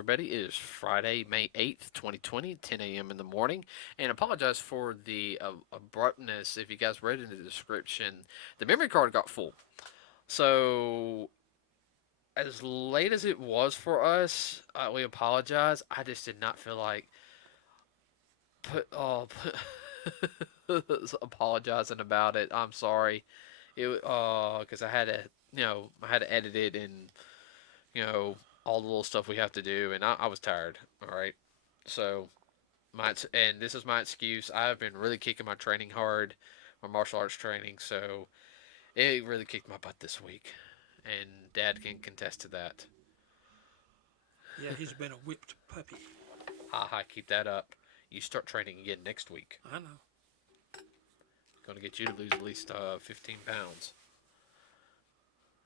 everybody? It is Friday, May 8th, 2020, 10 a.m. in the morning. And apologize for the abruptness. If you guys read in the description, the memory card got full. So, as late as it was for us, we apologize. I just did not feel like apologizing about it. I'm sorry. Because I had to, I had to edit it and all the little stuff we have to do, and I was tired. All right, so and this is my excuse. I've been really kicking my training hard, my martial arts training, so it really kicked my butt this week, and Dad can contest to that. Yeah, he's been a whipped puppy. Ha ha, keep that up. You start training again next week. I know. Gonna get you to lose at least 15 pounds.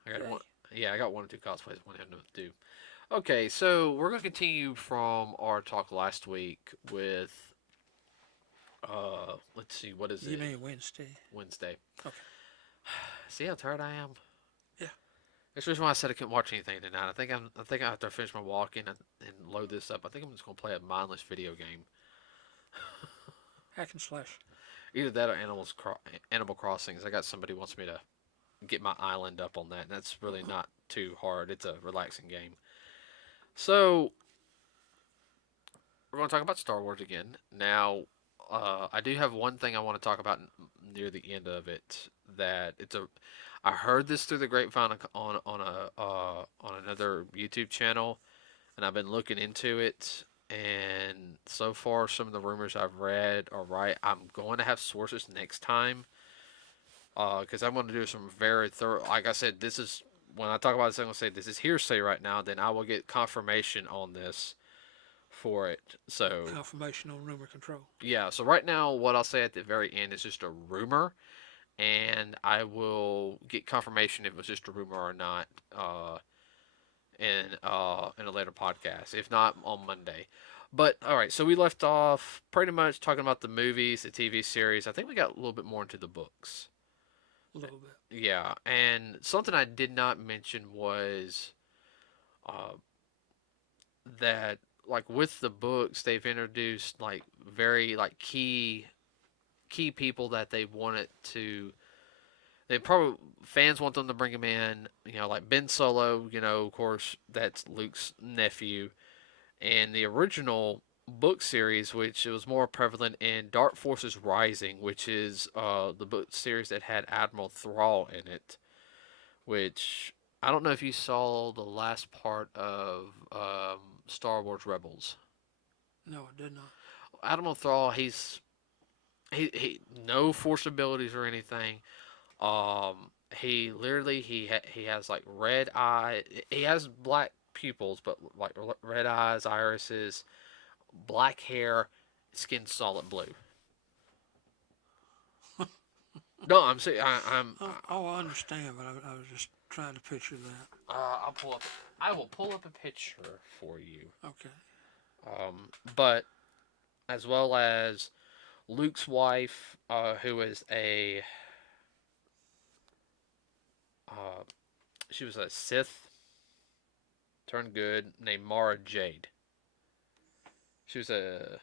I got Yay. one. Yeah, I got one or two cosplays I want him to do. Okay, so we're gonna continue from our talk last week with let's see, what is You it? mean Wednesday? Wednesday. Okay. See how tired I am? Yeah. That's the reason why I said I couldn't watch anything tonight. I think after I finish my walking and load this up, I think I'm just gonna play a mindless video game. Hack and slash. Either that or Animal Crossings. I got somebody who wants me to get my island up on that, and that's really not too hard. It's a relaxing game. So we're going to talk about Star Wars again. Now, I do have one thing I want to talk about near the end of it. That it's a, I heard this through the grapevine on another YouTube channel, and I've been looking into it. And so far, some of the rumors I've read are right. I'm going to have sources next time, because I'm going to do some very thorough. Like I said, this is when I talk about this, I'm going to say this is hearsay right now. Then I will get confirmation on this for it. So Confirmation on rumor control. yeah. So right now, what I'll say at the very end is just a rumor, and I will get confirmation if it was just a rumor or not. In a later podcast, if not on Monday. But all right, so we left off pretty much talking about the movies, the TV series. I think we got a little bit more into the books. A little bit. Yeah, and something I did not mention was uh, that like with the books, they've introduced like very like key people that they wanted to. They probably fans want them to bring him in. Like Ben Solo. Of course, that's Luke's nephew. And the original book series, which it was more prevalent in Dark Forces Rising, which is the book series that had Admiral Thrall in it. Which I don't know if you saw the last part of Star Wars Rebels. No, I did not. Admiral Thrall, he no force abilities or anything. He literally he has like red eye. He has black pupils, but like red eyes, irises, black hair, skin solid blue. No, I'm saying I'm. I understand, but I was just trying to picture that. I'll pull up. I will pull up a picture for you. Okay. But as well as Luke's wife, who is a she was a Sith turned good named Mara Jade. She was a.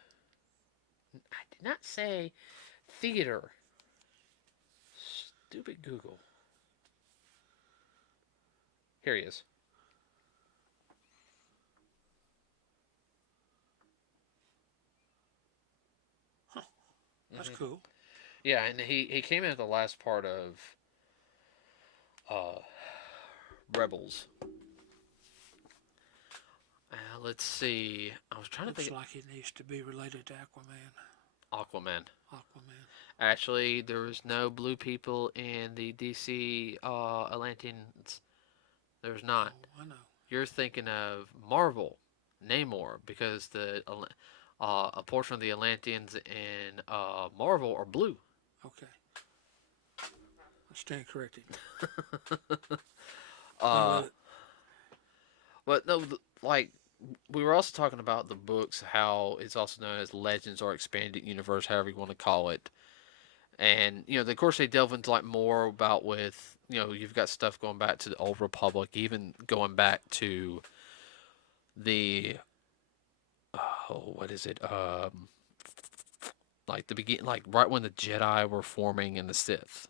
I did not say theater. Stupid Google. Here he is. That's cool. Yeah, and he came in at the last part of uh, Rebels. Let's see. I was trying to Looks think. like he needs to be related to Aquaman. Aquaman. Aquaman. Actually, there was no blue people in the DC Atlanteans. There's not. Oh, I know. You're thinking of Marvel, Namor, because a portion of the Atlanteans in Marvel are blue. Okay. I stand corrected. uh, but no, like we were also talking about the books, how it's also known as Legends or Expanded Universe, however you want to call it. And of course, they delve into like more about with you've got stuff going back to the Old Republic, even going back to the oh, what is it? Like the begin, like right when the Jedi were forming in the Sith.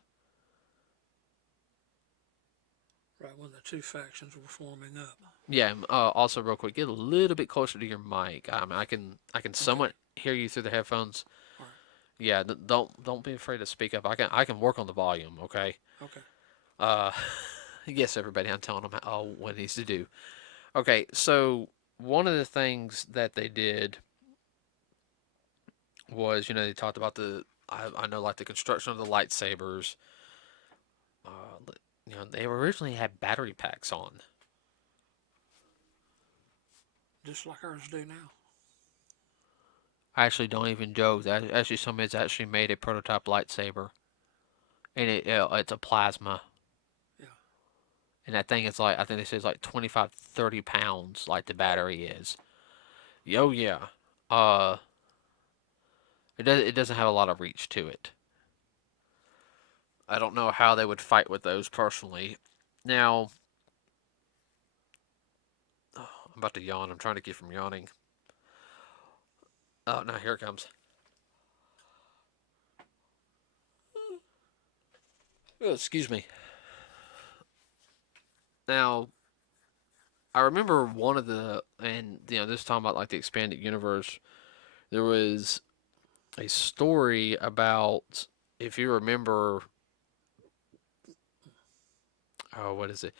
Right when the two factions were forming up. Yeah. Also, real quick, get a little bit closer to your mic. I can Okay. somewhat hear you through the headphones. All right. Yeah. Don't be afraid to speak up. I can work on the volume. Okay. Okay. Uh, yes, everybody. I'm telling them what it needs to do. Okay. So one of the things that they did was, they talked about I know, like the construction of the lightsabers. Uh, they originally had battery packs on. Just like ours do now. I actually don't even joke. That actually somebody's actually made a prototype lightsaber, and it's a plasma, Yeah. and that thing is like, I think they say it's like 25, 30 pounds, like the Oh. battery is. Yo, yeah. Uh, it doesn't have a lot of reach to it. I don't know how they would fight with those personally. Now, oh, I'm about to yawn. I'm trying to keep from yawning. Oh, now here it comes. Oh, excuse me. Now, I remember one of and this time about like the expanded universe. There was a story about, if you remember, oh, what is it?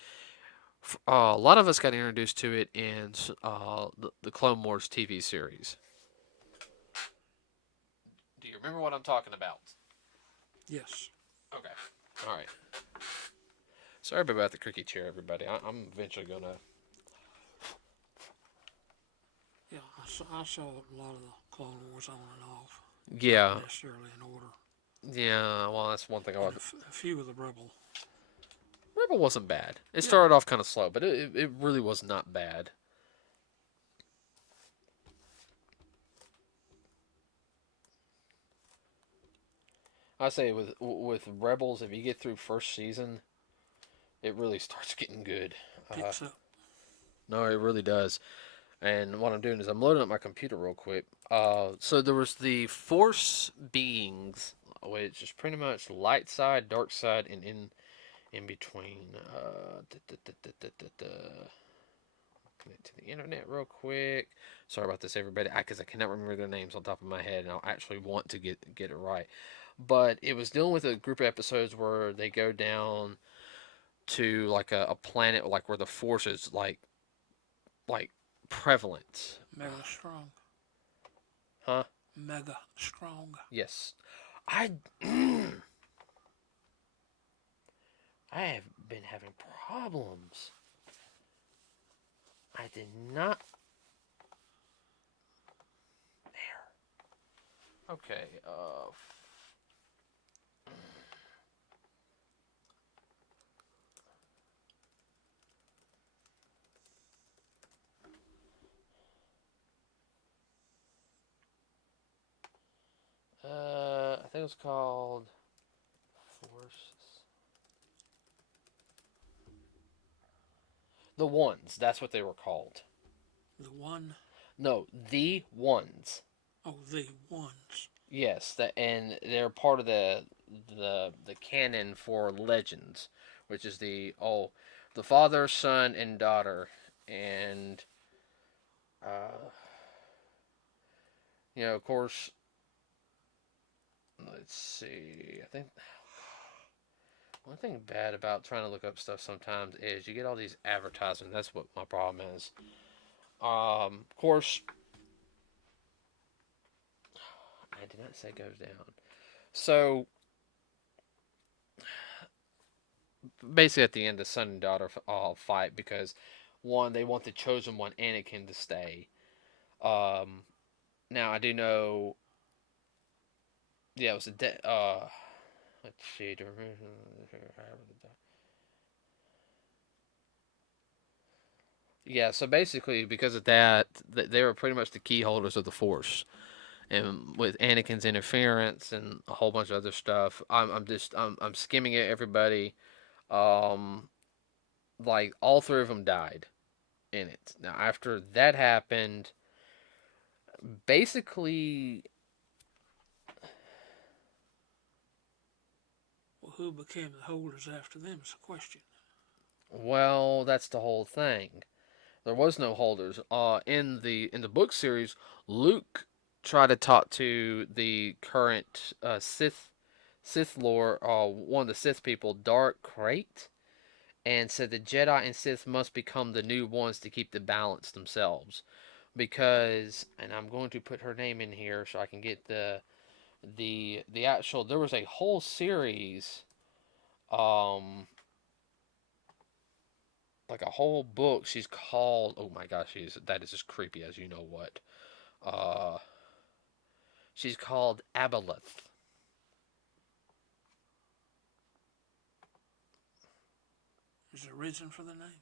A lot of us got introduced to it in the Clone Wars TV series. Do you remember what I'm talking about? Yes. Okay. All right. Sorry about the creaky chair, everybody. I'm eventually gonna. Yeah. I saw a lot of the Clone Wars on and off. Not Yeah. necessarily in order. Yeah. Well, that's one thing I And would. a few of the Rebel. Rebel wasn't bad. It Yeah. started off kind of slow, but it really was not bad. I say with Rebels, if you get through first season, it really starts getting good. Uh, Picks up. no, it really does. And what I'm doing is I'm loading up my computer real quick. So there was the Force beings, which is pretty much light side, dark side, and in between. Connect to the internet real quick. Sorry about this, everybody, because I cannot remember their names on top of my head, and I'll actually want to get it right. But it was dealing with a group of episodes where they go down to like a planet like where the force is like prevalent. Mega strong. Huh? Mega strong. Yes. I I have been having problems. I did not. There. Okay. I think it was called Force. The Ones. That's what they were called. The one. No, the Ones. Oh, the ones. Yes, and they're part of the canon for Legends, which is the father, son, and daughter, and of course, let's see. I think one thing bad about trying to look up stuff sometimes is you get all these advertisements. That's what my problem is. Of course, I did not say goes down. So basically, at the end, the son and daughter all fight because one, they want the chosen one, Anakin, to stay. Um, Now I do know. Yeah, it was let's see. Yeah, so basically, because of that, they were pretty much the key holders of the Force, and with Anakin's interference and a whole bunch of other stuff, I'm skimming it. Everybody, um, like all three of them died in it. Now after that happened, basically, Well, who became the holders after them is a question. well, that's the whole thing. There was no holders. In the book series, Luke tried to talk to the current Sith Lord, one of the Sith people, Dark Crate, and said the Jedi and Sith must become the new ones to keep the balance themselves. Because, and I'm going to put her name in here so I can get the actual. There was a whole series, um, like a whole book. She's called. Oh my gosh, that is as creepy as you know what. Uh, she's called Aboleth. Is there a reason for the name?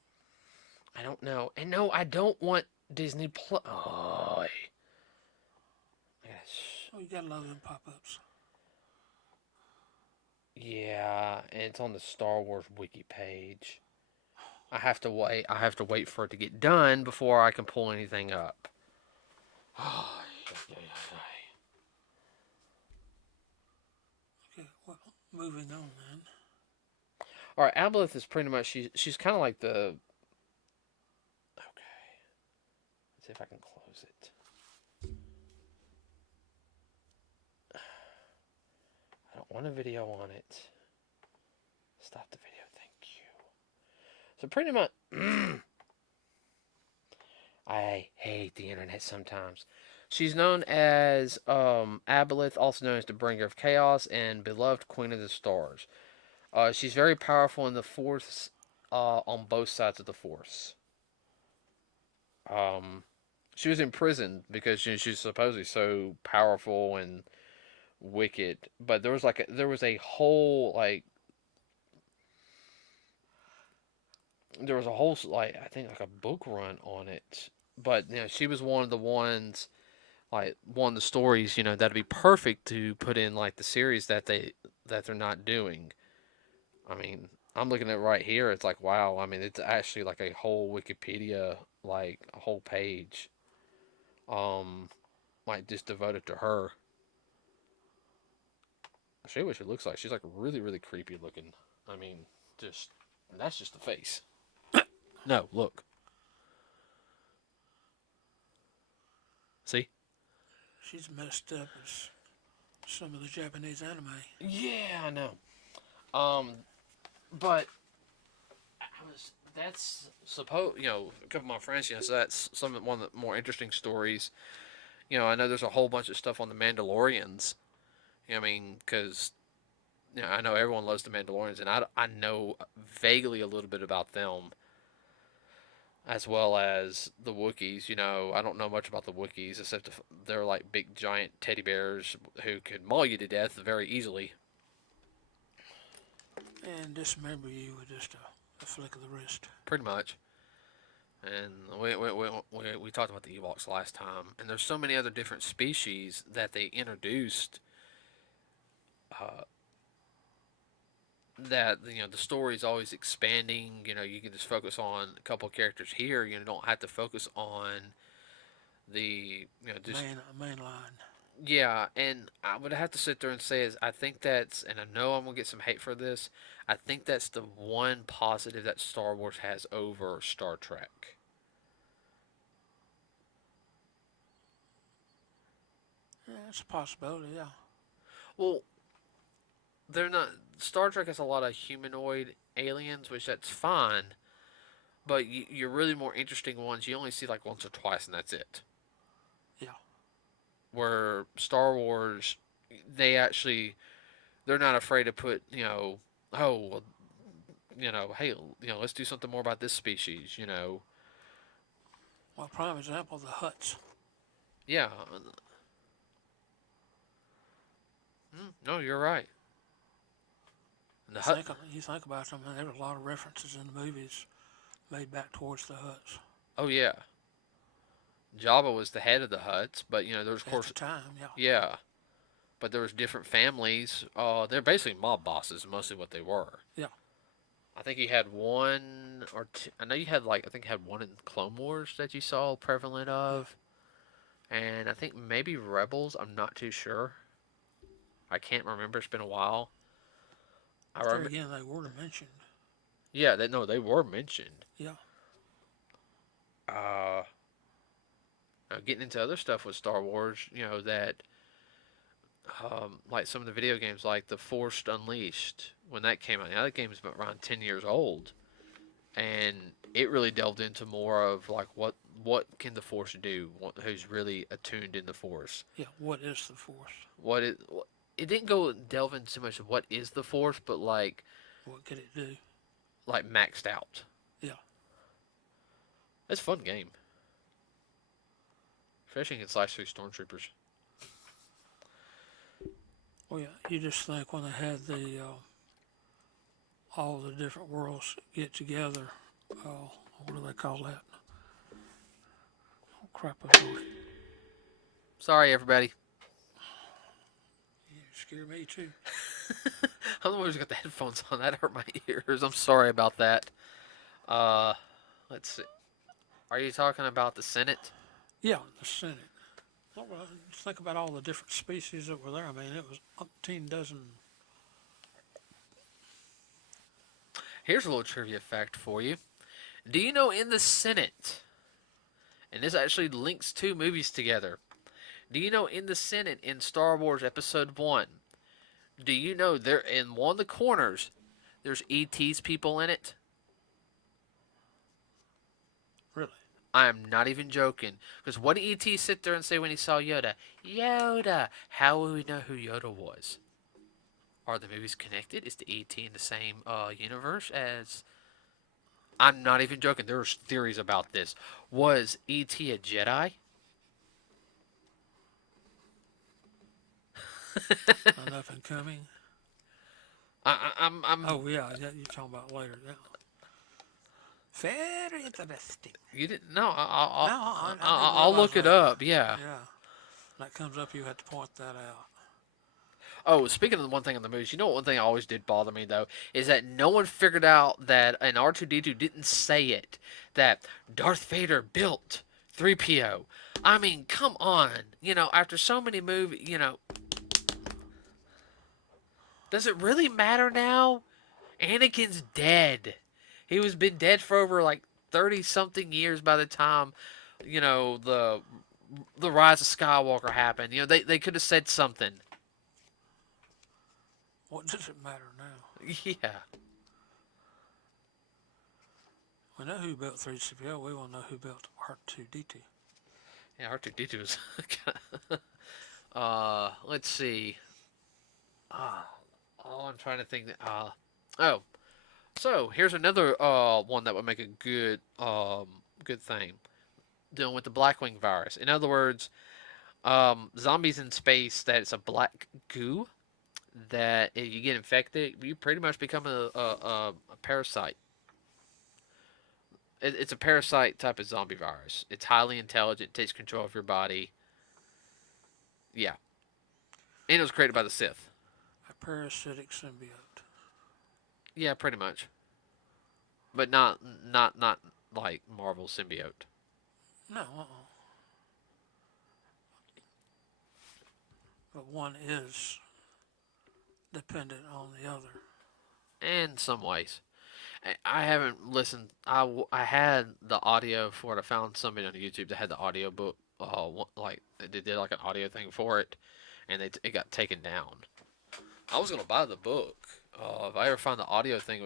I don't know. And no, I don't want Disney Plus. Oh, yes. Oh, you gotta love them pop-ups. Yeah, and it's on the Star Wars wiki page. I have to wait. I have to wait for it to get done before I can pull anything up. Okay, well, moving on then. All right, Aboleth is pretty much she's kind of like the. Okay, let's see if I can close it. I don't want a video on it. Stop the video, thank you. So pretty much, I hate the internet sometimes. She's known as Aboleth, also known as the Bringer of Chaos and beloved Queen of the Stars. She's very powerful in the Force, on both sides of the Force. Um, she was imprisoned because she's supposedly so powerful and wicked. But there was a whole like I think like a book run on it. But she was one of the ones like one of the stories that'd be perfect to put in like the series that they're not doing. I mean, I'm looking at it right here. It's like, wow. I mean, it's actually like a whole Wikipedia, like a whole page, um, like just devoted to her. I'll show you what she looks like. She's like really, really creepy looking. I mean, just that's just the face. No, look. See? She's messed up as some of the Japanese anime. Yeah, I know. But that's supposed. A couple of my friends. So that's one of the more interesting stories. I know there's a whole bunch of stuff on the Mandalorians. I mean, because I know everyone loves the Mandalorians, and I know vaguely a little bit about them, as well as the Wookiees. I don't know much about the Wookiees except they're like big giant teddy bears who could maul you to death very easily. And dismember you with just a flick of the wrist. Pretty much. And we talked about the Ewoks last time, and there's so many other different species that they introduced. That the story's always expanding. You can just focus on a couple of characters here. You don't have to focus on the just main line. yeah. And I would have to sit there and say is I think that's, and I know I'm gonna get some hate for this. I think that's the one positive that Star Wars has over Star Trek. Yeah, it's a possibility. Yeah. Well, they're not. Star Trek has a lot of humanoid aliens, which that's fine. But your really more interesting ones, you only see like once or twice, and that's it. Yeah. Where Star Wars, they're not afraid to put oh well, hey let's do something more about this species. Well, prime example, the Hutts. Yeah. No, you're right. You think about them, and there were a lot of references in the movies made back towards the Hutts. Oh yeah. Jabba was the head of the Hutts, but there was of course at the time, yeah. Yeah, but there was different families. They're basically mob bosses, mostly what they were. Yeah. I think you had one or two. I know you had I think you had one in Clone Wars that you saw prevalent of. and I think maybe Rebels. I'm not too sure. I can't remember. It's been a while. I But there remember. again, they were mentioned. Yeah, they were mentioned. Yeah. Uh, Getting into other stuff with Star Wars, that like some of the video games, like The Force Unleashed, when that came out. Now that game's about around 10 years old, and it really delved into more of like what can the Force do? Who's really attuned in the Force? Yeah. What is the Force? What it it didn't go delve into so much of what is the Force, but What could it do? like maxed out. Yeah. It's a fun game, especially against slash through stormtroopers. Well, yeah. You just think when they had the all the different worlds get together. What do they call that? Oh crap! Sorry, everybody. You scare me too. I'm the one who's got the headphones on. That hurt my ears. I'm sorry about that. Uh, let's see. Are you talking about the Senate? Yeah, the Senate. Well, think about all the different species that were there. I mean, it was umpteen dozen. Here's a little trivia fact for you. Do you know in the Senate, and this actually links two movies together. Do you know in the Senate in Star Wars Episode 1, do you know there in one of the corners, there's E.T.'s people in it? Really? I am not even joking. Because what did E.T. sit there and say when he saw Yoda? Yoda! How will we know who Yoda was? Are the movies connected? Is the E.T. in the same universe as... I'm not even joking. There's theories about this. Was E.T. a Jedi? An up and coming. I'm. Oh yeah, you're talking about later. Yeah. Very interesting. You didn't? No, I I'll look it that. up. Yeah. Yeah. That comes up, you have to point that out. Oh, speaking of the one thing in the movies, one thing always did bother me though is that no one figured out that an R2D2 didn't say it that Darth Vader built 3PO. I mean, come on. After so many movies, does it really matter now? Anakin's dead. He was been dead for over like 30 something years by the time, the Rise of Skywalker happened. They could have said something. What does it matter now? Yeah. We know who built 3CPO. We will know who built R2D2. Yeah, R2D2 is. Let's see. I'm trying to think. Oh, so here's another one that would make a good thing dealing with the Blackwing virus. In other words, zombies in space that it's a black goo that if you get infected, you pretty much become a parasite. It's a parasite type of zombie virus. It's highly intelligent, takes control of your body. Yeah, and it was created by the Sith. A parasitic symbiote. Yeah, pretty much, but not like Marvel symbiote. No. But one is dependent on the other. In some ways. I haven't listened. I had the audio for it. I found somebody on YouTube that had the audio book. Like they did like an audio thing for it, and it got taken down. I was gonna buy the book. If I ever find the audio thing,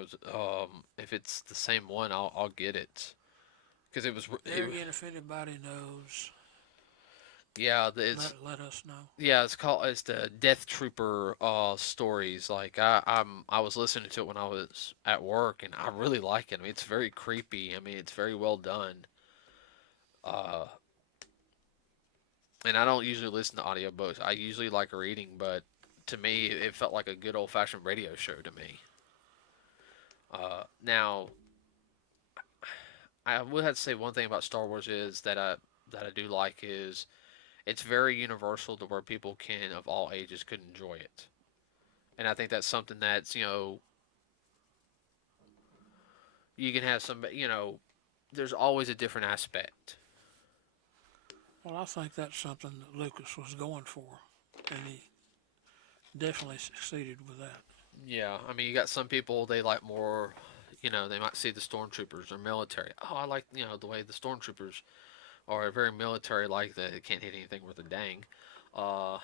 if it's the same one, I'll get it. Because it was. There again, if anybody knows, Yeah, let us know. Yeah, it's the Death Trooper stories. Like I was listening to it when I was at work, and I really like it. I mean, it's very creepy. I mean, it's very well done. Uh, and I don't usually listen to audiobooks. I usually like reading, but to me, it felt like a good old fashioned radio show to me. Now, I would have to say one thing about Star Wars is that I do like is it's very universal to where people can of all ages could enjoy it. And I think that's something that's, you can have some, there's always a different aspect. Well, I think that's something that Lucas was going for, and he definitely succeeded with that. Yeah, I mean, you got some people they like more, they might see the stormtroopers or military. Oh, I like the way the stormtroopers are very military like that. They can't hit anything worth a dang. Uh,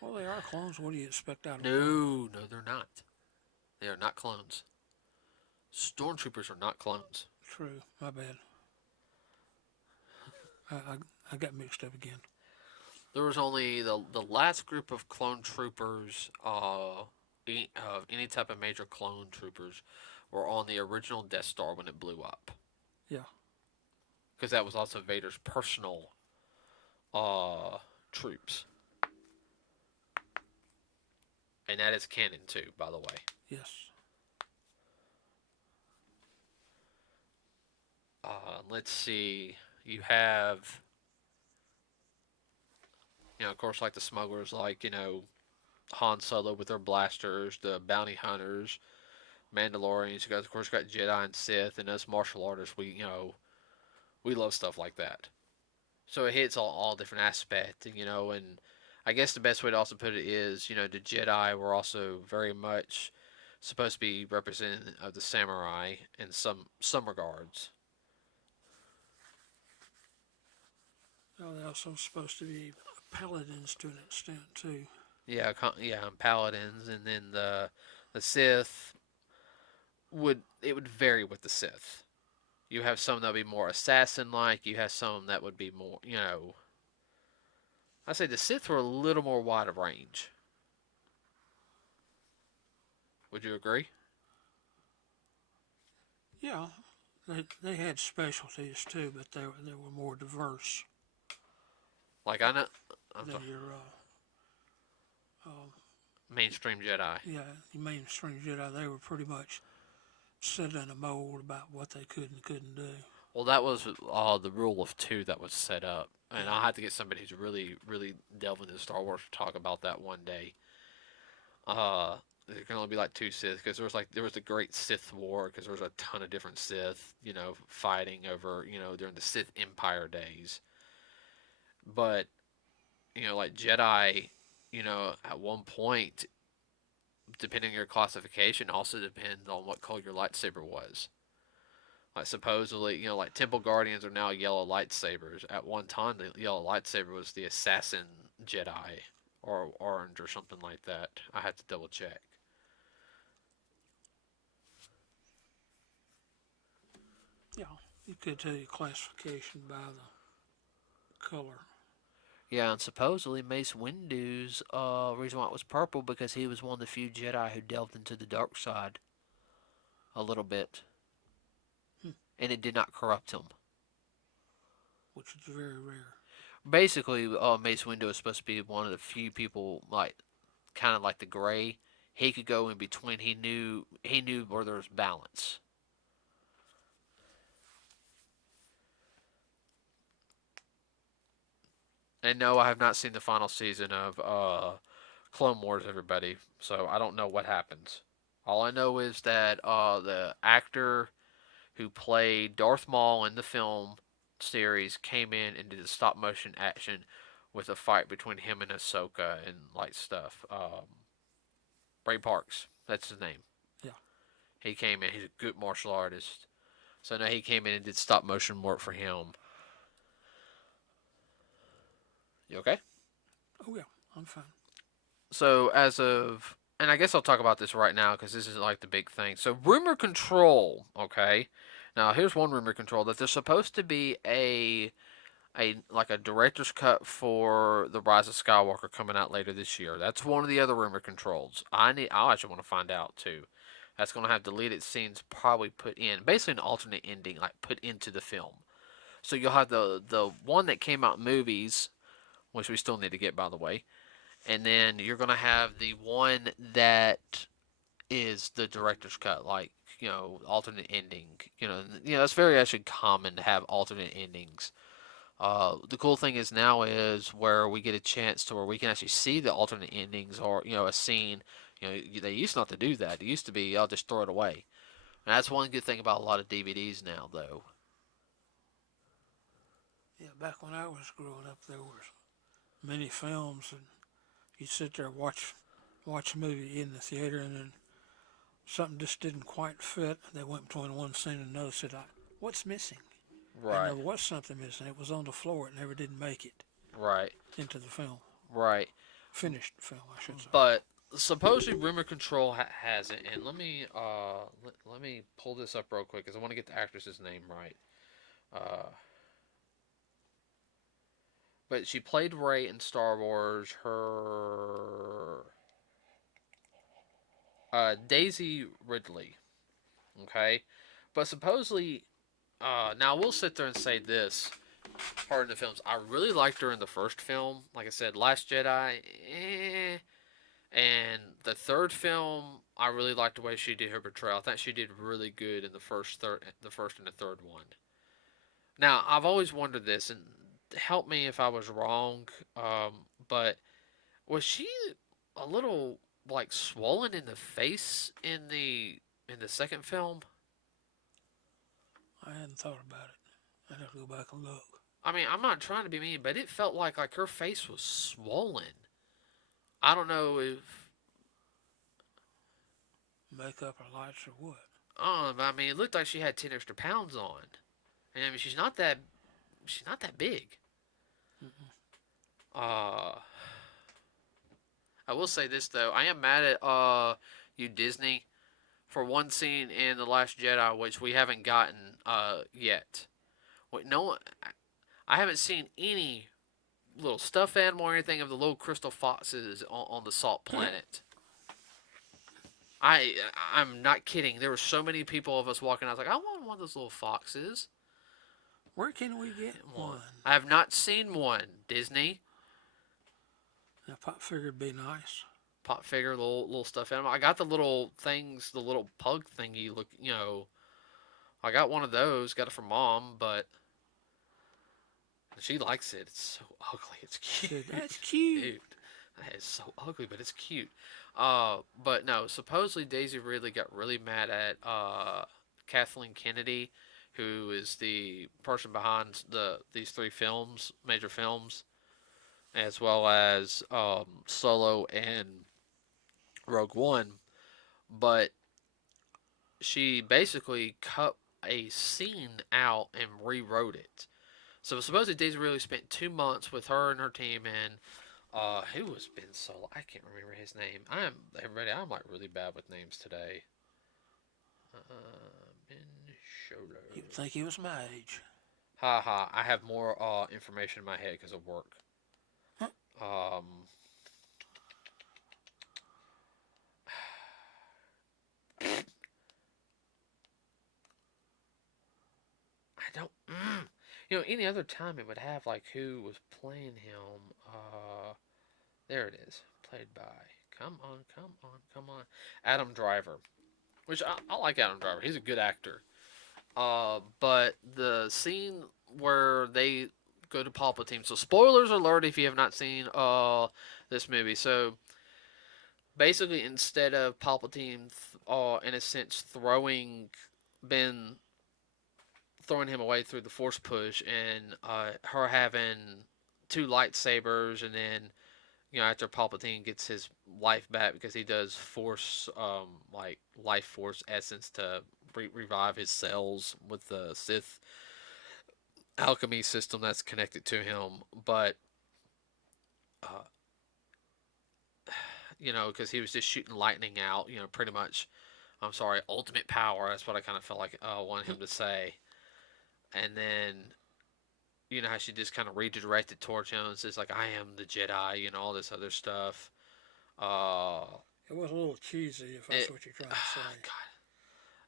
Well, they are clones. What do you expect out of a clone? no, no, they're not. They are not clones. Stormtroopers are not clones. True. My bad. I, I, I got mixed up again. There was only the last group of clone troopers, of any type of major clone troopers, were on the original Death Star when it blew up. Yeah. Because that was also Vader's personal uh, troops. And that is canon too, by the way. Yes. Let's see. You have, of course, like the smugglers, like, Han Solo with their blasters, the bounty hunters, Mandalorians. You guys, of course, got Jedi and Sith, and us martial artists, we love stuff like that. So it hits all different aspects, and I guess the best way to also put it is, the Jedi were also very much supposed to be representative of the samurai in some regards. Well, they're also supposed to be paladins to an extent too. Yeah, yeah, and paladins, and then the Sith would vary with the Sith. You have some that would be more assassin like. You have some that would be more, I say the Sith were a little more wide of range. Would you agree? Yeah, they had specialties too, but they were more diverse Like I know, I'm than sorry, your um, mainstream Jedi. yeah, your mainstream Jedi. They were pretty much set in a mold about what they could and couldn't do. Well, that was the rule of two that was set up, and Yeah. I'll have to get somebody who's really, really delving into Star Wars to talk about that one day. There can only be like two Sith because there was the Great Sith War because there was a ton of different Sith, fighting over during the Sith Empire days. But like Jedi, at one point, depending on your classification, also depends on what color your lightsaber was. Like supposedly, like Temple Guardians are now yellow lightsabers. At one time, the yellow lightsaber was the assassin Jedi, or orange or something like that. I have to double check. Yeah, you could tell your classification by the color. Yeah, and supposedly Mace Windu's reason why it was purple because he was one of the few Jedi who delved into the dark side a little bit, Hmm. and it did not corrupt him. Which is very rare. Basically, Mace Windu was supposed to be one of the few people like kind of like the gray. He could go in between. He knew where there was balance. And no, I have not seen the final season of Clone Wars, everybody. So I don't know what happens. All I know is that the actor who played Darth Maul in the film series came in and did a stop motion action with a fight between him and Ahsoka and like stuff. Bray Parks, that's his name. Yeah. He came in. He's a good martial artist. So now he came in and did stop motion work for him. You okay? Oh yeah, I'm fine. So as of, and I guess I'll talk about this right now because this is like the big thing. So rumor control, okay. Now here's one rumor control that there's supposed to be a like a director's cut for the Rise of Skywalker coming out later this year. That's one of the other rumor controls. I actually want to find out too. That's going to have deleted scenes probably put in, basically an alternate ending, like put into the film. So you'll have the one that came out in movies, which we still need to get by the way, and then you're gonna have the one that is the director's cut, like alternate ending. It's very actually common to have alternate endings. The cool thing is now is where we get a chance to where we can actually see the alternate endings or a scene. They used not to do that. It used to be I'll just throw it away. And that's one good thing about a lot of DVDs now, though. Yeah, back when I was growing up, there was many films, and you'd sit there and watch a movie in the theater, and then something just didn't quite fit. They went between one scene and another. Said, "What's missing?" And Right. there was something missing. It was on the floor. It never did make it Right. into the film. Right. Finished film, I should say. But supposedly rumor control has it, and let me pull this up real quick because I want to get the actress's name right. Uh, but she played Rey in Star Wars. Her Daisy Ridley. Okay, but supposedly, now we'll sit there and say this. Part of the films, I really liked her in the first film. Like I said, Last Jedi, and the third film, I really liked the way she did her portrayal. I think she did really good in the first and the third one. Now, I've always wondered this, and help me if I was wrong, but was she a little like swollen in the face in the second film? I hadn't thought about it. I'd have to go back and look. I mean, I'm not trying to be mean, but it felt like her face was swollen. I don't know if Makeup or lights or what? but I mean, it looked like she had 10 extra pounds on, and I mean, she's not that big. Mm-mm. Uh, I will say this though, I am mad at you Disney for one scene in the Last Jedi which we haven't gotten yet. Wait, no, I haven't seen any little stuffed animal or anything of the little crystal foxes on the salt planet. I I'm not kidding. There were so many people of us walking. I was like, I want one of those little foxes. Where can we get one? I have not seen one. Disney A pop figure would be nice. pop figure, little stuffed animal. I got the little things, the little pug thingy. Look, I got one of those. Got it from mom, but she likes it. It's so ugly. It's cute. That's cute. Dude, that is so ugly, but it's cute. But no, supposedly Daisy Ridley got really mad at Kathleen Kennedy, who is the person behind these three films, major films, as well as Solo and Rogue One. But she basically cut a scene out and rewrote it. So supposedly Daisy Ridley spent 2 months with her and her team, and who was Ben Solo? I can't remember his name. I'm like really bad with names today. Ben Solo. You'd think he was my age. Ha ha! I have more information in my head because of work. Huh? I don't. Any other time it would have like who was playing him. There it is. Played by. Come on, come on, come on. Adam Driver. Which I like Adam Driver. He's a good actor. But the scene where they go to Palpatine. So spoilers alert if you have not seen this movie. So basically, instead of Palpatine, in a sense, Ben throwing him away through the Force push, and her having two lightsabers, and then after Palpatine gets his life back because he does force like life force essence to revive his cells with the Sith alchemy system that's connected to him, but uh, because he was just shooting lightning out, pretty much. I'm sorry, ultimate power. That's what I kind of felt like I wanted him to say. And then, how she just kind of redirected towards him and says, like, I am the Jedi, all this other stuff. It was a little cheesy, if that's what you're trying to say. God.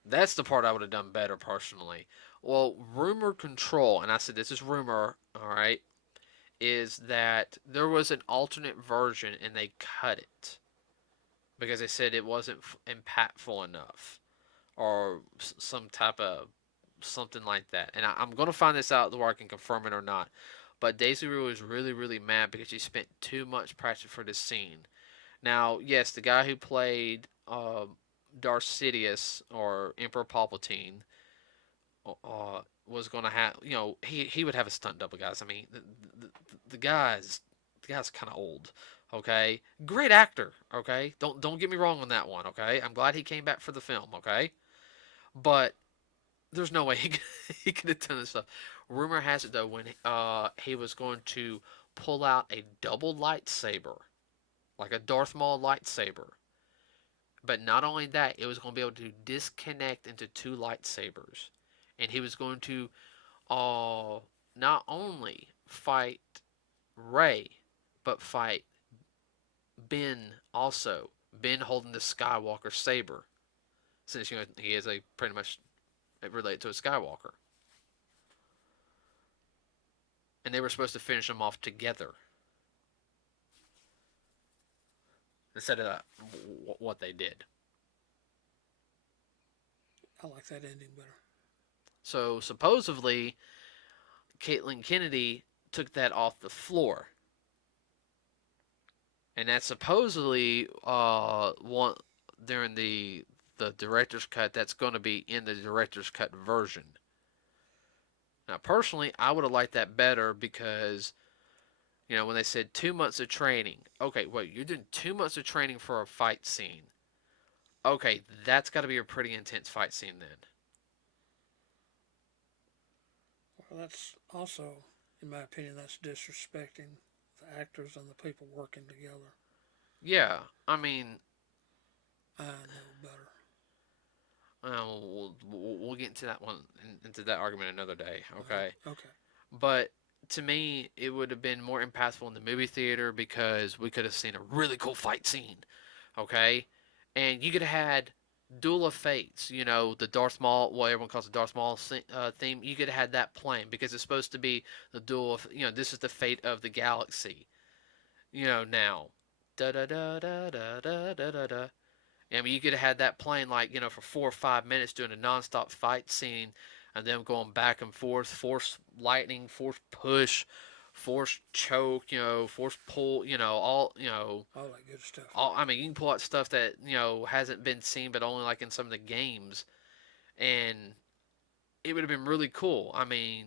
That's the part I would have done better, personally. Well, rumor control, and I said this is rumor, all right, is that there was an alternate version and they cut it because they said it wasn't impactful enough or some type of something like that. And I'm going to find this out where I can confirm it or not. But Daisy Ridley was really, really mad because she spent too much practice for this scene. Now, yes, the guy who played Darth Sidious or Emperor Palpatine, was going to have, he would have a stunt double, guys. I mean, the, the guy's kind of old. Okay, great actor. Okay, don't get me wrong on that one. Okay, I'm glad he came back for the film. Okay, but there's no way he could have done this stuff. Rumor has it though, when he was going to pull out a double lightsaber, like a Darth Maul lightsaber. But not only that, it was going to be able to disconnect into two lightsabers, and he was going to not only fight Rey, but fight Ben also. Ben holding the Skywalker saber, since he is a pretty much related to a Skywalker, and they were supposed to finish them off together instead of what they did. I like that ending better. So supposedly, Caitlin Kennedy took that off the floor, and that's supposedly one during the director's cut. That's going to be in the director's cut version. Now, personally, I would have liked that better because when they said 2 months of training. Okay, wait, you're doing 2 months of training for a fight scene. Okay, that's got to be a pretty intense fight scene then. Well, that's also, in my opinion, that's disrespecting the actors and the people working together. Yeah, I mean, I know better. we'll get into that one, into that argument another day. Okay, Okay. but to me, it would have been more impactful in the movie theater because we could have seen a really cool fight scene. Okay, and you could have had Duel of Fates, the Darth Maul, what everyone calls the Darth Maul theme. You could have had that playing because it's supposed to be the duel of, this is the fate of the galaxy. Now, da da da da da da da da da. I mean, you could have had that playing like for 4 or 5 minutes doing a nonstop fight scene, and them going back and forth, force lightning, force push, force choke, force pull, All that good stuff. I mean, you can pull out stuff that hasn't been seen, but only like in some of the games, and it would have been really cool. I mean,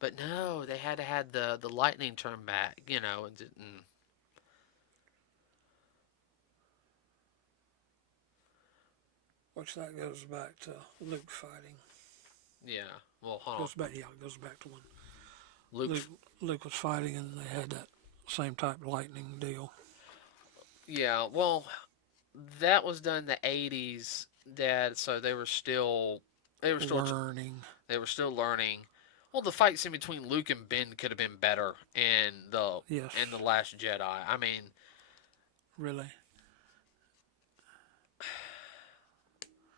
but no, they had to have the lightning turn back, and Which that goes back to Luke fighting. yeah. Well, hold on. Goes back, yeah, it goes back to when Luke. Luke was fighting and they had that same type of lightning deal. Yeah. Well, that was done in the '80s. Dad. So they were still Learning. they were still learning. Well, the fight scene between Luke and Ben could have been better Yes. in the Last Jedi. I mean, Really.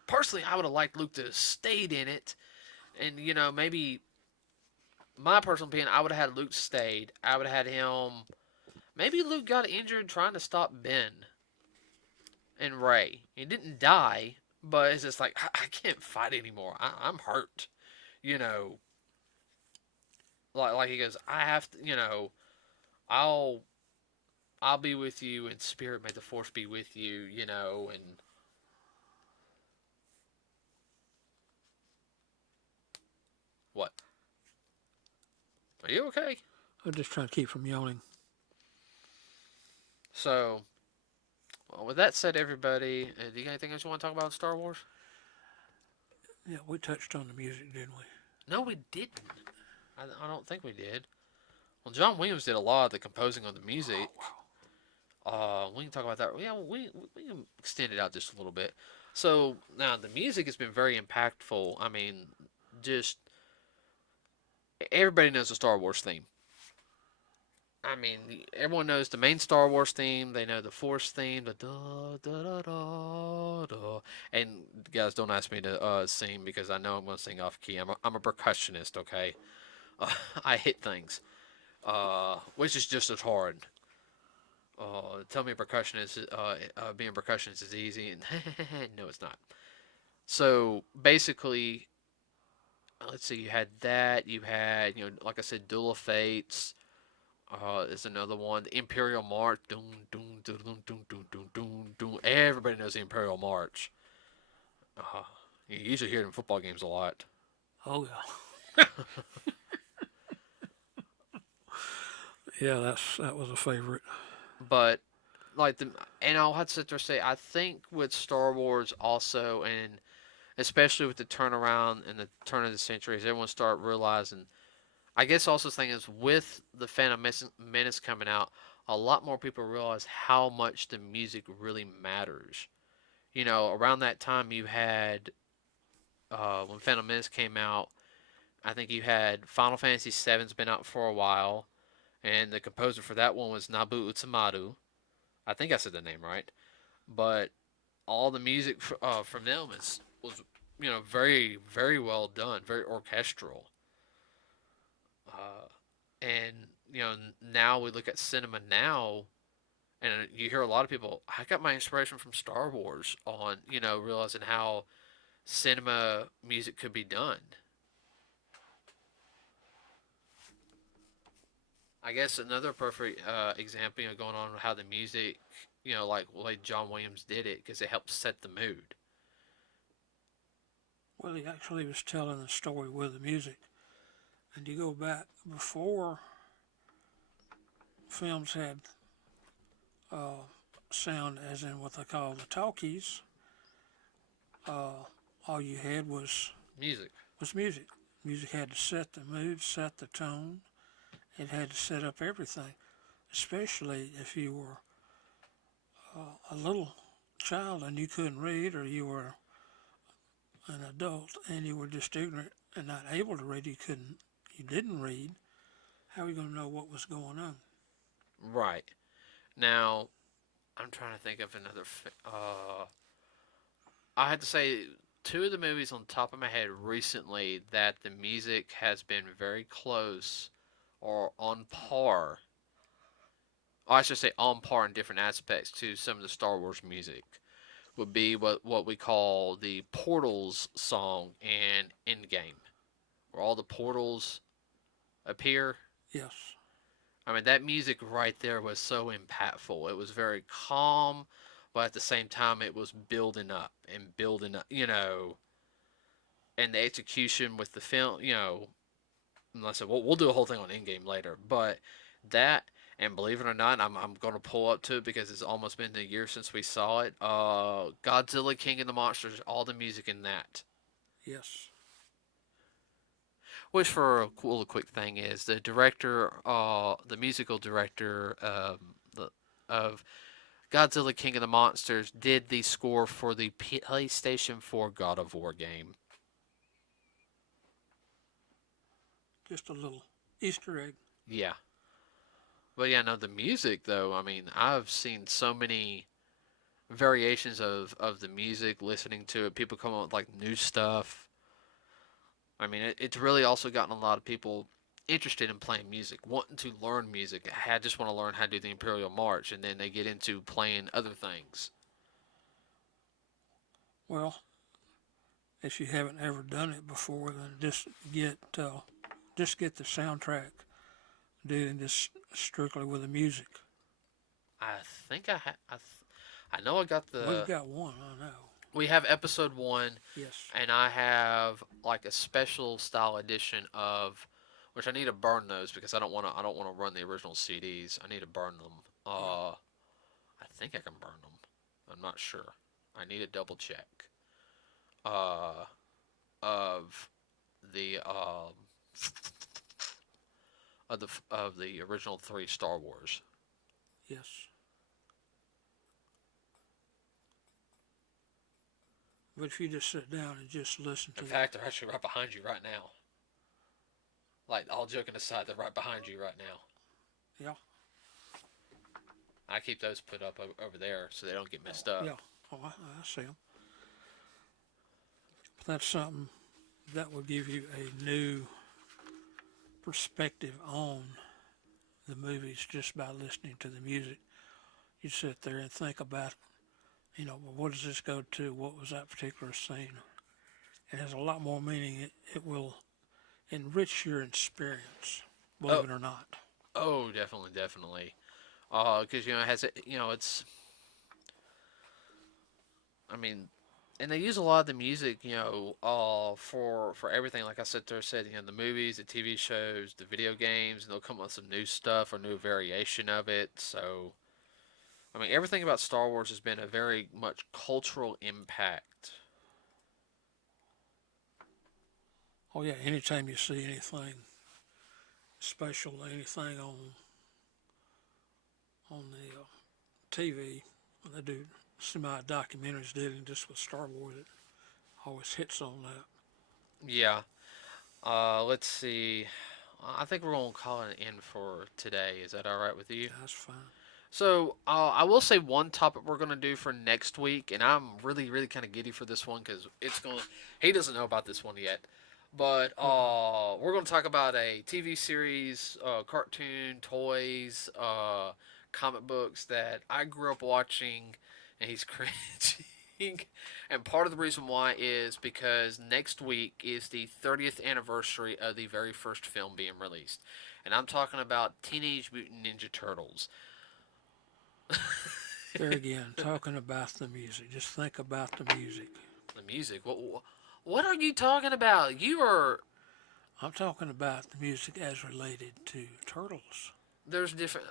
personally, I would have liked Luke to have stayed in it, and maybe my personal opinion, I would have had Luke stayed. I would have had him. Maybe Luke got injured trying to stop Ben and Rey. He didn't die, but it's just like I can't fight anymore. I'm hurt. You know, like he goes, I have to. I'll I'll be with you in spirit. May the force be with you. And what? Are you okay? I'm just trying to keep from yawning. So, well, with that said, everybody, do you got anything else you want to talk about in Star Wars? Yeah, we touched on the music, didn't we? No, we didn't. I don't think we did. Well, John Williams did a lot of the composing on the music. We can talk about that. Yeah, we can extend it out just a little bit. So now the music has been very impactful. I mean, just everybody knows the Star Wars theme. I mean, everyone knows the main Star Wars theme. They know the Force theme, the da da da da da. And guys, don't ask me to sing because I know I'm going to sing off key. I'm a percussionist, okay? I hit things, which is just as hard. Tell me being a percussionist is easy, and no, it's not. So basically, let's see. You had that. You had like I said, Duel of Fates. Is another one. The Imperial March. Doom, doom, Everybody knows the Imperial March. Uh, you usually hear it in football games a lot. Oh yeah, yeah. That was a favorite. But like and I'll have to sit there and say, I think with Star Wars also, and especially with the turnaround and the turn of the century, as everyone start realizing, I guess also the thing is with the Phantom Menace coming out, a lot more people realize how much the music really matters. You know, around that time you had when Phantom Menace came out, I think you had Final Fantasy VII's been out for a while, and the composer for that one was Nobuo Uematsu. I think I said the name right, but all the music from them was very very well done, very orchestral. Uh, and now we look at cinema now, and you hear a lot of people. I got my inspiration from Star Wars on realizing how cinema music could be done. I guess another perfect example, going on with how the music, like John Williams did it because it helps set the mood. Well, he actually was telling the story with the music. And you go back before films had sound, as in what they call the talkies. All you had Music. music. Music had to set the mood, set the tone. It had to set up everything, especially if you were a little child and you couldn't read, or you were an adult and you were just ignorant and not able to read. You didn't read. How are you going to know what was going on? Right. Now, I'm trying to think of another. I had to say two of the movies on top of my head recently that the music has been very close or on par. I should say on par in different aspects to some of the Star Wars music. Would be what we call the Portals song in Endgame, where all the portals appear. Yes. I mean, that music right there was so impactful. It was very calm, but at the same time, it was building up and building up, and the execution with the film, and I said, well, we'll do a whole thing on Endgame later, but that, and believe it or not, I'm going to pull up to it because it's almost been a year since we saw it. Godzilla King of the Monsters, all the music in that. Yes. Which, for a quick thing, is the director, the musical director of Godzilla King of the Monsters did the score for the PlayStation 4 God of War game. Just a little Easter egg. Yeah. But yeah, no, the music, though, I mean, I've seen so many variations of the music, listening to it. People come up with like new stuff. I mean, it's really also gotten a lot of people interested in playing music, wanting to learn music. I just want to learn how to do the Imperial March, and then they get into playing other things. Well, if you haven't ever done it before, then just get the soundtrack, doing this strictly with the music. I think I know I got We've the. got one, I know. We have episode 1, Yes. and I have like a special style edition of, which I need to burn those because I don't want to run the original CDs. I need to burn them. I think I can burn them. I'm not sure. I need to double check. Uh, of the of the original 3 Star Wars. Yes. But if you just sit down and just listen to In fact, they're actually right behind you right now. Like, all joking aside, they're right behind you right now. Yeah. I keep those put up over there so they don't get messed up. Yeah. Oh, I see them. But that's something that will give you a new perspective on the movies just by listening to the music. You sit there and think about, well, what does this go to? What was that particular scene? It has a lot more meaning. It will enrich your experience, believe Oh, it or not. oh, definitely, definitely. because it has it's I mean, and they use a lot of the music, for everything. Like I said, the movies, the TV shows, the video games, and they'll come up with some new stuff or new variation of it. So, I mean, everything about Star Wars has been a very much cultural impact. Oh yeah, anytime you see anything special, anything on the TV, they do semi documentaries dealing just with Star Wars. It always hits on that. Yeah. Let's see. I think we're gonna call it an end for today. Is that all right with you? That's fine. So, I will say one topic we're gonna do for next week, and I'm really, really kind of giddy for this one because it's going. He doesn't know about this one yet, but we're gonna talk about a TV series, cartoon, toys, comic books that I grew up watching, and he's cringing. And part of the reason why is because next week is the 30th anniversary of the very first film being released, and I'm talking about Teenage Mutant Ninja Turtles. There again, talking about the music. Just think about the music. The music. What are you talking about? You are. I'm talking about the music as related to Turtles. There's different.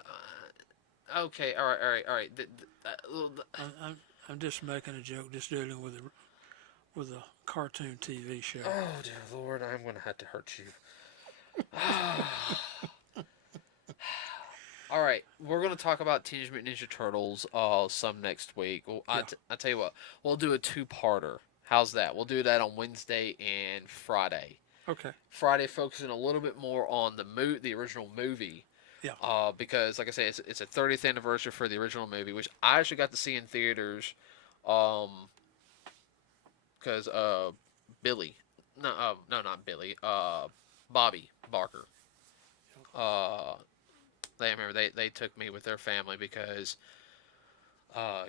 Okay. All right. All right. All right. I'm just making a joke, just dealing with a cartoon TV show. Oh dear Lord, I'm gonna have to hurt you. All right, we're gonna talk about Teenage Mutant Ninja Turtles some next week. Well, Yeah. I tell you what, we'll do a two-parter. How's that? We'll do that on Wednesday and Friday. Okay. Friday focusing a little bit more on the original movie. Yeah. Because like I said, it's a 30th anniversary for the original movie, which I actually got to see in theaters. Because Billy, no, not Billy. Bobby Barker. Uh, they took me with their family because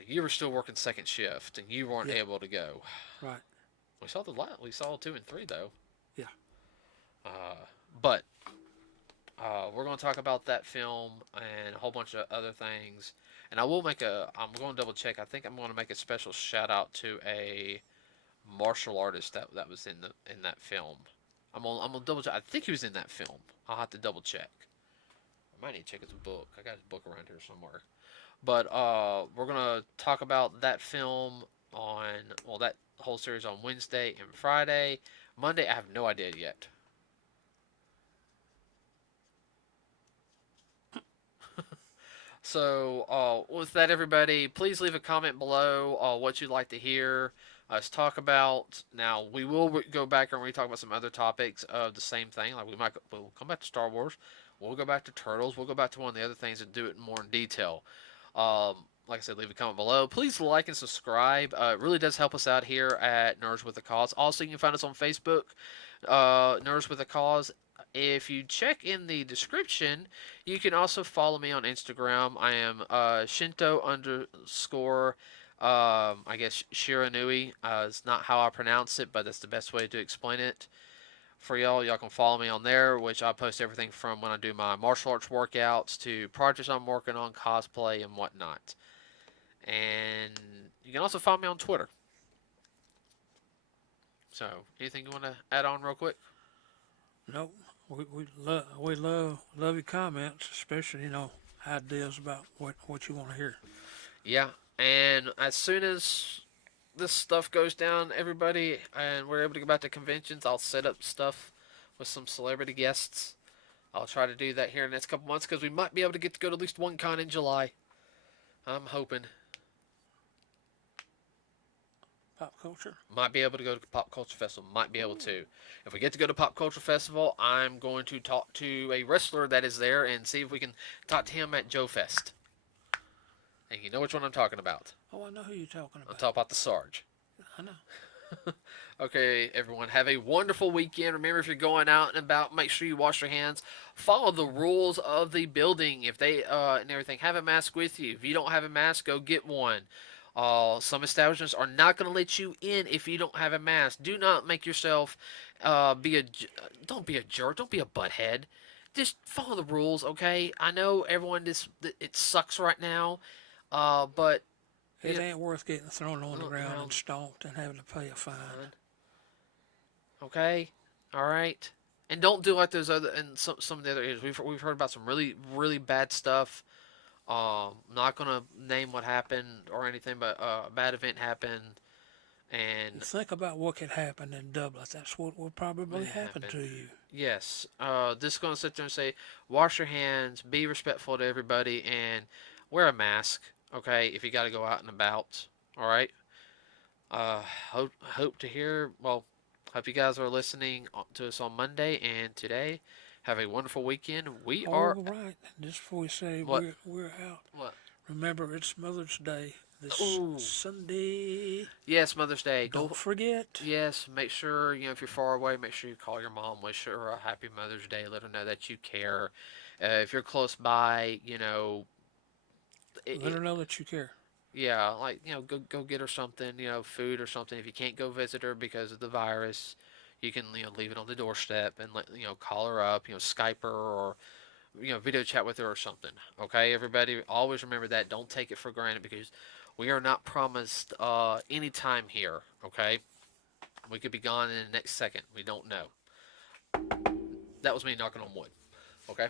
you were still working second shift and you weren't Yeah. able to go. Right. We saw 2 and 3 though. Yeah. But we're going to talk about that film and a whole bunch of other things. And I'm going to double check. I think I'm going to make a special shout out to a martial artist that was in that film. I'm gonna double check. I think he was in that film. I'll have to double check. I might need to check his book. I got his book around here somewhere. But we're gonna talk about that film that whole series on Wednesday and Friday. Monday, I have no idea yet. So, with that, everybody, please leave a comment below what you'd like to hear us talk about. Now, we will go back and talk about some other topics of the same thing. Like we'll come back to Star Wars. We'll go back to Turtles. We'll go back to one of the other things and do it more in detail. Like I said, leave a comment below. Please like and subscribe. It really does help us out here at Nerds with a Cause. Also, you can find us on Facebook, Nerds with a Cause. If you check in the description, you can also follow me on Instagram. I am Shinto underscore, I guess, Shiranui. It's not how I pronounce it, but that's the best way to explain it for y'all. Y'all can follow me on there, which I post everything from when I do my martial arts workouts to projects I'm working on, cosplay, and whatnot. And you can also follow me on Twitter. So, anything you want to add on real quick? Nope. We love your comments, especially ideas about what you want to hear. Yeah, and as soon as this stuff goes down, everybody, and we're able to go back to conventions, I'll set up stuff with some celebrity guests. I'll try to do that here in the next couple months because we might be able to get to go to at least one con in July. I'm hoping. Pop culture? Might be able to go to Pop Culture Festival. Might be able to. If we get to go to Pop Culture Festival, I'm going to talk to a wrestler that is there and see if we can talk to him at Joe Fest. And you know which one I'm talking about. Oh, I know who you're talking about. I'm talking about the Sarge. I know. Okay, everyone, have a wonderful weekend. Remember, if you're going out and about, make sure you wash your hands. Follow the rules of the building. If they and everything, have a mask with you. If you don't have a mask, go get one. Some establishments are not going to let you in if you don't have a mask. Do not make yourself don't be a jerk. Don't be a butthead. just follow the rules, okay? I know everyone just it sucks right now, but It you ain't worth getting thrown on the know, ground and around stomped and having to pay a fine. fine, okay, all right, and don't do like those other and some of the other areas. We've heard about some really bad stuff. Not gonna name what happened or anything, but a bad event happened, and Think about what could happen in Dublin. That's what will probably it happen happened. to you. Yes. Just gonna sit there and say, wash your hands, be respectful to everybody, and wear a mask. Okay, if you got to go out and about. All right. Uh, hope to hear. Well, hope you guys are listening to us on Monday and today. Have a wonderful weekend. We All are right, just before we say what we're out, what? remember it's Mother's Day this Ooh, Sunday. yes, Mother's Day. Don't Go. forget. Yes, make sure if you're far away, make sure you call your mom, wish her a happy Mother's Day, let her know that you care. If you're close by, it, Let it, her know that you care. yeah, like go get her something, food or something. If you can't go visit her because of the virus, you can leave it on the doorstep and let call her up, Skype her or video chat with her or something. Okay, everybody, always remember that. Don't take it for granted because we are not promised any time here. Okay, we could be gone in the next second. We don't know. That was me knocking on wood. Okay.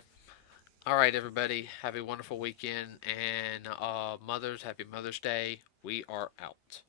All right, everybody. Have a wonderful weekend and mothers, happy Mother's Day. We are out.